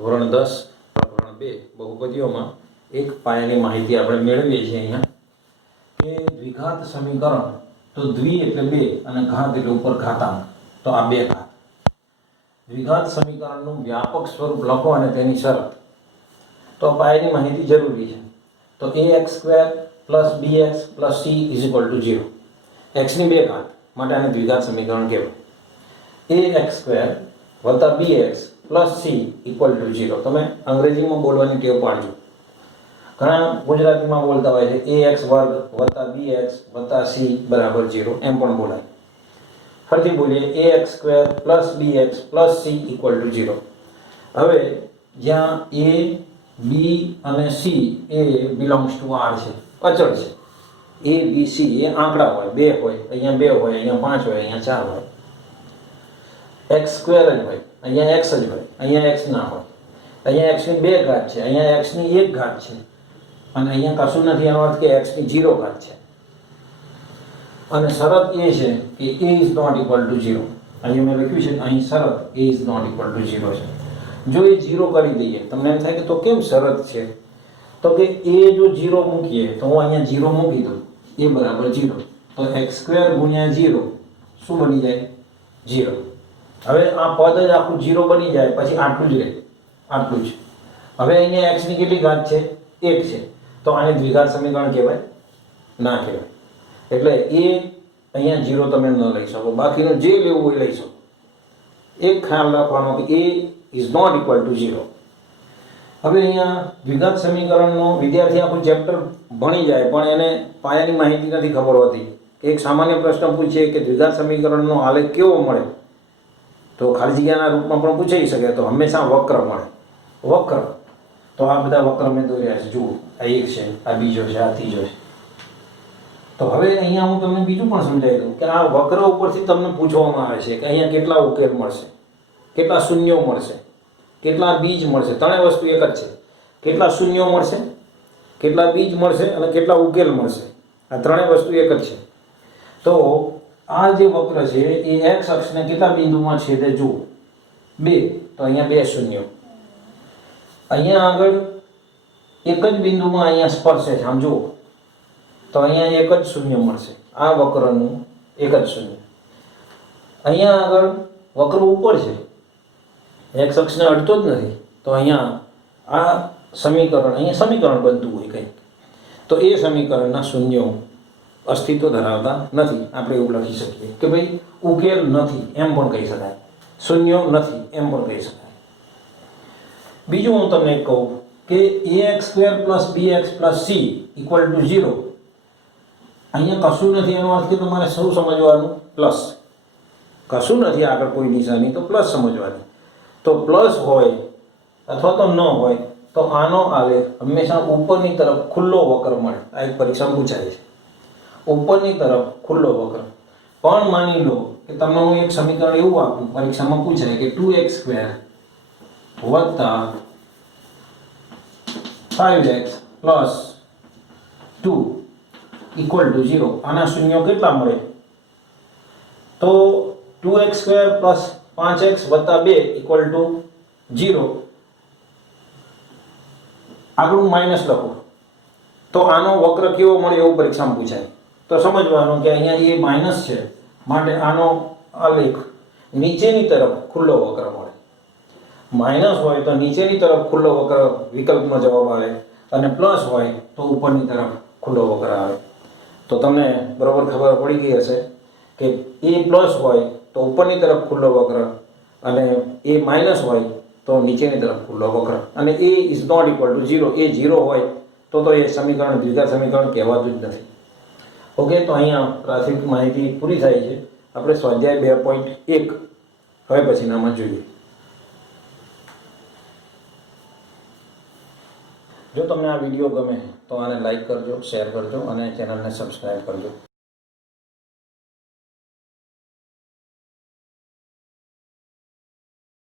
ધોરણ 10 પ્રકરણ 2 બહુપદીઓમાં એક પાયાની માહિતી આપણે મેળવીએ છીએ અહીંયા કે દ્વિઘાત સમીકરણ તો દ્વિ એટલે બે અને ઘાત એટલે ઉપર ઘાતાંક, તો આ બે ઘાત. દ્વિઘાત સમીકરણનું વ્યાપક સ્વરૂપ લખો અને તેની શરત. તો પાયાની માહિતી જરૂરી છે. તો ax² + bx + c = 0. x ની બે ઘાત માટે આને દ્વિઘાત સમીકરણ કહેવાય. ax² + bx + c = 0. તમે અંગ્રેજીમાં બોલવાની ટેવ પાડજો. ઘણા ગુજરાતીમાં બોલતા હોય છે ax² + bx + c = 0 એમ પણ બોલાય. ફરીથી બોલીએ ax² + bx + c = 0. હવે જ્યાં a b અને c A belongs to r છે, અચળ છે. a b c એ આંકડા હોય, બે હોય, અહીંયા બે હોય, અહીંયા પાંચ હોય, અહીંયા ચાર હોય. x² જ હોય, અહીંયા x જ હોય, અહીંયા x ના હોય. અહીંયા x ની બે ઘાત છે, અહીંયા x ની એક ઘાત છે, અને અહીંયા કશું નથી, એનો અર્થ કે x ની 0 ઘાત છે. અને શરત એ છે કે a ≠ 0. અહીંયા મેં લખ્યું છે, અહીં શરત a ≠ 0 છે. જો એ 0 કરી દઈએ, તમને એમ થાય કે તો કેમ શરત છે? તો કે a જો 0 મૂકીએ તો હું અહીંયા 0 મૂકી દઉં, a = 0, તો x² × 0 શું બની જાય? 0. હવે આ પદ જ આખું 0 બની જાય, પછી આટલું જ રહે, આટલું જ. હવે અહીંયા x ની કેટલી ઘાત છે? 1 છે. તો આને દ્વિઘાત સમીકરણ કહેવાય? ના કહેવાય. એટલે a અહીંયા 0 તમે ન લઈ શકો, બાકીનું જે લેવું હોય લઈ શકો. એક ખ્યાલ રાખવાનો કે a ≠ 0. હવે અહીંયા દ્વિઘાત સમીકરણનો વિદ્યાર્થી આખું ચેપ્ટર ભણી જાય પણ એને પાયાની માહિતી નથી ખબર હોતી. કે એક સામાન્ય પ્રશ્ન પૂછીએ કે દ્વિઘાત સમીકરણનો આલેખ કેવો મળે, તો ખાલી જગ્યાના રૂપમાં પણ પૂછાઈ શકે. તો હંમેશા વક્ર મળે. વક્ર, તો આ બધા વક્ર મેં દોર્યા છે. જુઓ, આ એક છે, આ બીજો છે, આ ત્રીજો છે. તો હવે અહીંયા હું તમને બીજું પણ સમજાવી દઉં કે આ વક્ર ઉપરથી તમને પૂછવામાં આવે છે કે અહીંયા કેટલા ઉકેલ મળશે, કેટલા શૂન્યો મળશે, કેટલા બીજ મળશે. ત્રણેય વસ્તુ એક જ છે. કેટલા શૂન્યો મળશે, કેટલા બીજ મળશે અને કેટલા ઉકેલ મળશે. આ ત્રણેય વસ્તુ એક જ છે. તો આ જે વક્ર છે એ x અક્ષને કેટલા બિંદુમાં છેદે? જુઓ, 2. તો અહીંયા 2 શૂન્યો. અહીંયા આગળ એક જ બિંદુમાં અહીંયા સ્પર્શે છે, આમ જુઓ, તો અહીંયા એક જ શૂન્ય મળશે. આ વક્રનું એક જ શૂન્ય. અહીંયા આગળ વક્ર ઉપર છે, x અક્ષને અડતો જ નથી, તો અહીંયા આ સમીકરણ, અહીંયા સમીકરણ બનતું હોય કંઈક, તો એ સમીકરણના શૂન્યો અસ્તિત્વ ધરાવતા નથી. આપણે એવું લખી શકીએ કે ભાઈ ઉકેલ નથી એમ પણ કહી શકાય, શૂન્યો નથી એમ પણ કહી શકાય. બીજું હું તમને કહું કે ax² + bx + c = 0. અહીંયા કશું નથી, એનો અર્થ કે તમારે શું સમજવાનું? પ્લસ. કશું નથી, આગળ કોઈ નિશાની, તો પ્લસ સમજવાની. તો પ્લસ હોય અથવા તો ન હોય તો આનો આલેખ હંમેશા ઉપરની તરફ ખુલ્લો વક્ર મળે. આ એક પરીક્ષામાં પૂછાય છે, ઉપરની તરફ ખુલ્લો વક્ર. પણ માની લો કે તમને હું એક સમીકરણ એવું આપું, પરીક્ષામાં પૂછાય કે 2x² + 5x + 2 = 0. આના શૂન્યો કેટલા મળે? તો 2x² + 5x + 2 = 0. આગળ માઇનસ લખો તો આનો વક્ર કેવો મળે એવું પરીક્ષામાં પૂછાય. તો સમજવાનું કે અહીંયા એ માઇનસ છે, માટે આનો આલેખ નીચેની તરફ ખુલ્લો વક્ર મળે. માઇનસ હોય તો નીચેની તરફ ખુલ્લો વક્ર વિકલ્પમાં જવાબ આવે, અને પ્લસ હોય તો ઉપરની તરફ ખુલ્લો વક્ર આવે. તો તમને બરોબર ખબર પડી ગઈ હશે કે a પ્લસ હોય તો ઉપરની તરફ ખુલ્લો વક્ર, અને a માઇનસ હોય તો નીચેની તરફ ખુલ્લો વક્ર, અને a = 0. એ 0 હોય તો એ સમીકરણ દ્વિઘાત સમીકરણ કહેવાતું જ નથી. ઓકે, તો અહીંયા પ્રાથમિક માહિતી પૂરી થાય છે. આપણે સ્વાધ્યાય 2.1 હવે પછીનામાં જોઈએ. જો તમને આ વિડીયો ગમે તો આને લાઈક કરજો, શેર કરજો અને ચેનલને સબસ્ક્રાઈબ કરજો.